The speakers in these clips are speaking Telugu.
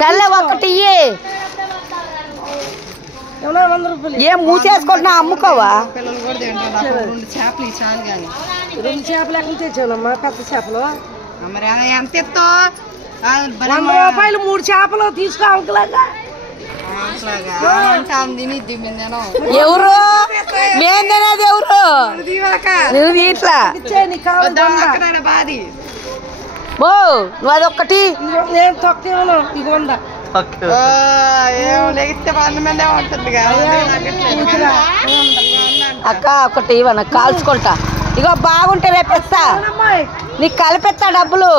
చల్లే ఒకటి ఏం మూసేసుకుంటున్నా అమ్ముకోవా? చేపలు చాలు కానీ 2 చేపలు ఎక్కడ తెచ్చానమ్మా? పెద్ద చేపలు మరి ఎంత ఎత్తో 100 రూపాయలు 3 చేపలు తీసుకో అంకులాగా. ఎవరు నేను తినేది ఎవరు? నువ్వు ఇట్లా బాది బో నువ్వు అదొక్కటి నేను తొక్కేమను ఇది ఉందా అక్క ఒకటి ఇవ్వను కాల్చుకుంటా. ఇగో బాగుంటే రేపిస్తా నీకు కలిపిస్తా డబ్బులు.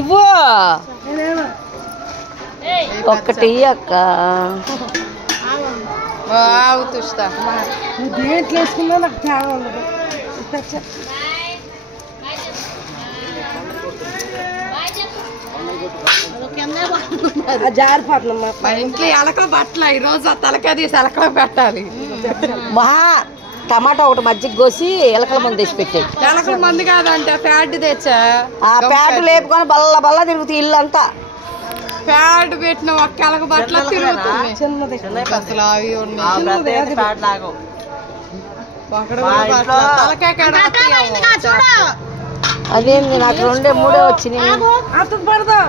ఇవ్వు ఒక్కటి అక్క. దేంట్లో వేసుకున్నా నాకు చాలా ఉండదు. జారిపోతుందమ్మా. మన ఇంట్లో ఎలకల బట్టలు ఈ రోజు తలకాయ తీసి ఎలకలో పెట్టాలి. మహా టమాటా ఒకటి మజ్జిగ కోసి ఎలకల మంది తెచ్చి పెట్టాయి. ఎలకల మంది కాదంటే ప్యాడ్ తెచ్చా. ఆ ప్యాడ్ లేపుకొని బల్ల బల్ల తిరుగుతుంది ఇల్లు అంతా. ప్యాడ్ పెట్టిన ఒక్క ఎలక బట్టలు తిరుగుతుంది. చిన్నది అసలు అవి తలకాయ అదేంది నాకు 2 3 వచ్చినాయి. అతను పడదా